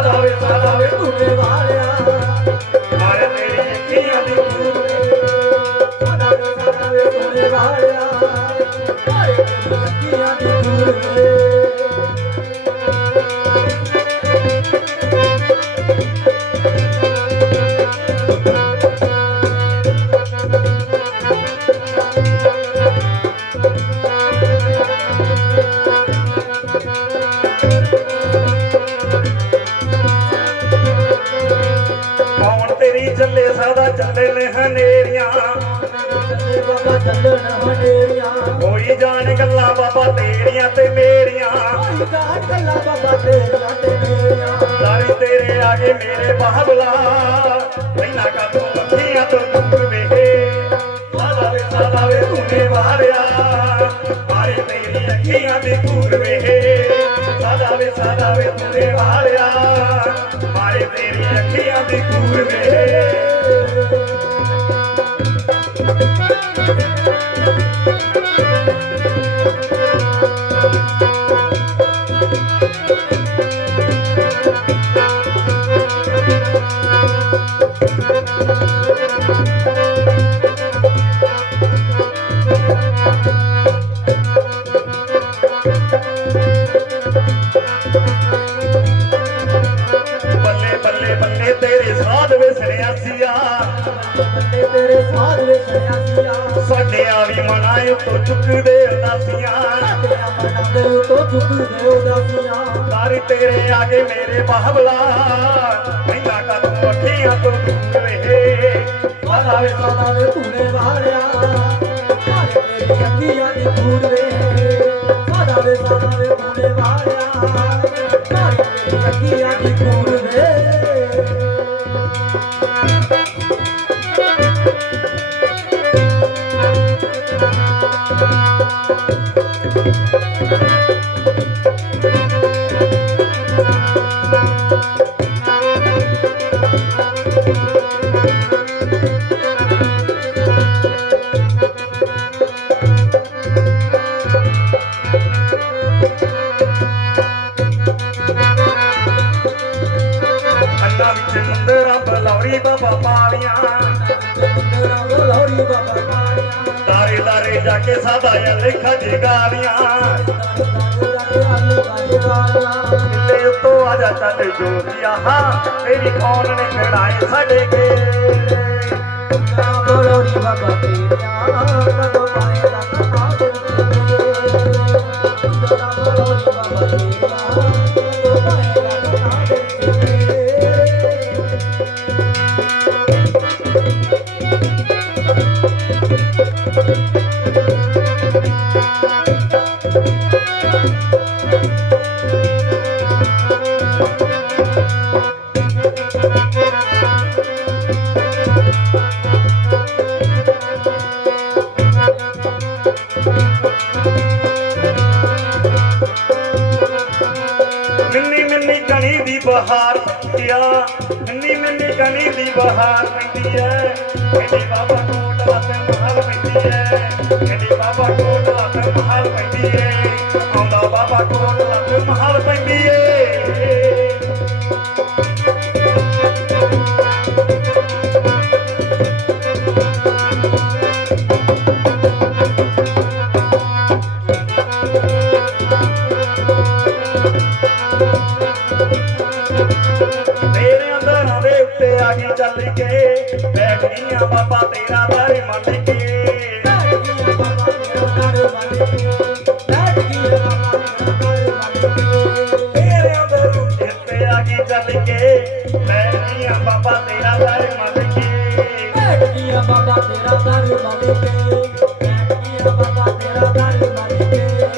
ਸਦਾ ਵੇ ਸਦਾ ਵੇ ਤੂਨੇ ਵਾਲਿਆ ਚੱਲੇ ਸਦਾ ਚੱਲੇ ਨੇ ਹਨੇਰੀਆਂ ਚੱਲੇ ਬਾਬਾ ਚੱਲਣ ਹਨੇਰੀਆਂ ਕੋਈ ਜਾਣ ਗੱਲਾਂ ਬਾਬਾ ਤੇਰੀਆਂ ਤੇ ਮੇਰੀਆਂ। ਕੋਈ ਗਾਟ ਗੱਲਾਂ ਬਾਬਾ ਤੇਰੀਆਂ ਤੇ ਮੇਰੀਆਂ। ਦਾਰੀ ਤੇਰੇ ਆਗੇ ਮੇਰੇ ਬਾਬਲਾ। ਲੈਣਾ ਕਾ ਤੂੰ ਅੱਖੀਆਂ ਤੋਂ ਦੂਰ ਵੇ ਸਦਾ ਵੇ ਸਦਾ ਵੇ ਤੂਨੇ ਵਾਰਿਆ। ਮਾਰੇ ਤੇਰੀ ਅੱਖੀਆਂ ਦੇ ਘੂਰ ਵੇ ਸਦਾ ਵੇ ਸਦਾ ਵੇ ਤੂਨੇ ਵਾਰਿਆ ਮਾਰੇ ਤੇਰੀ ਅੱਖੀਆਂ ਦੇ ਘੂਰ ਵੇ। ਬੱਲੇ ਤੇਰੇ ਵੇ ਸਨਿਆਸੀਆ ਸਾਡਿਆਂ ਵੀ ਮਨਾਂ ਉੱਤੋਂ ਚੁੱਕਦੇ ਉਦਾਸੀਆਂ। ਤੇਰਾ ਚੁੱਕਦੇ ਉਦਾਸੀਆਂ। ਦਾਰੀ ਤੇਰੇ ਆਗੇ ਮੇਰੇ ਬਾਬਲਾ ਮਹਿੰਗਾ ਕਾ ਤੂੰ ਅੱਖੀਆਂ ਤੋਂ ਦੂਰ ਵੇ ਸਦਾ ਵੇ ਸਦਾ ਵੇ ਤੂਨੇ ਵਾਲਿਆ ਮਾਰੇ ਤੇਰੀ ਅੱਖੀਆਂ ਦੀ ਦੂਰ ਵੇ ਸਦਾ ਵੇ ਸਦਾ ਵੇ ਤੂਨੇ ਵਾਲਿਆ ਮਾਰੇ ਤੇਰੀ ਅੱਖੀਆਂ ਦੀ ਦੂਰ ਬਲੌਰੀ ਬਾਬਾ ਪਾਲੀਆਂ ਤੇਰਾ ਲੋਰੀ ਬਾਬਾ ਮਾਰਿਆ ਦਾਰੇ ਦਾਰੇ ਜਾ ਕੇ ਸਾਦਾ ਲਿਖਾ ਜਗਾਲੀਆਂ ਕਿੱਲੇ ਉੱਤੋਂ ਆ ਜਾ ਚੱਲ ਜੋਗੀਆ। ਹਾਂ ਤੇਰੀ ਕੌਣ ਨੇ ਖੜਾਏ ਸਾਡੇ ਕੇ? ਲੋਰੀ ਬਾਬਾ ਤੇਰਾ ਬਹਾਰ ਪਿਆ ਮਿੰਨੀ ਮਿੰਨੀ ਕਣੀ ਦੀ ਬਹਾਰ ਪੈਂਦੀ ਐ। ਕਹਿੰਦੀ ਬਾਬਾ ਕੋਟ ਤੇਰੇ ਅੰਦਰਾਂ ਦੇ ਉੱਤੇ ਆ ਗਈ ਚੱਲ ਕੇ। ਬੈਠ ਗਈਆਂ ਬਾਬਾ ਤੇਰਾ ਦਰ ਮੰਨ ਕੇ। ਤੇਰੇ ਅੰਦਰ ਉੱਤੇ ਆ ਗਈ ਚੱਲ ਕੇ। ਬੈਠ ਗਈਆਂ ਬਾਬਾ ਤੇਰਾ ਦਰ ਮੰਨ ਕੇ। ਬਾਬਾ ਤੇਰਾ ਦਰ ਮੰਨ ਕੇ। ਬੈਠ ਗਿਆ ਬਾਬਾ ਤੇਰਾ ਦਰ ਮੰਨ ਕੇ।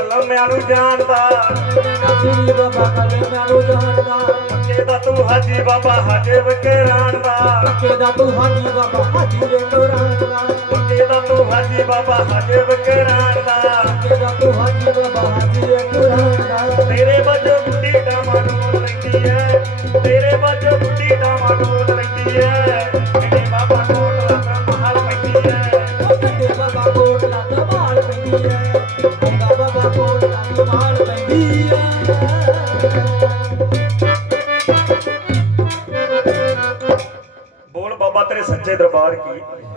ਕਲਮਿਆਂ ਨੂੰ ਜਾਣਦਾ। ਹਾਜੀ ਬਾਬਾ ਕਲਮਿਆਂ ਨੂੰ ਜਾਣਦਾ ਪੱਕੇ ਦਾ ਤੂੰ ਹਾਜੀ ਬਾਬਾ ਹਾਜੇ ਵਕਰਾਨ ਦਾ ਪੱਕੇ ਦਾ ਤੂੰ ਹਾਜੀ ਬਾਬਾ ਹਾਜੀ ਵਕਰਾਨ ਦਾ ਪੱਕੇ ਦਾ ਤੂੰ ਹਾਜੀ ਬਾਬਾ ਹਾਜੇ কি।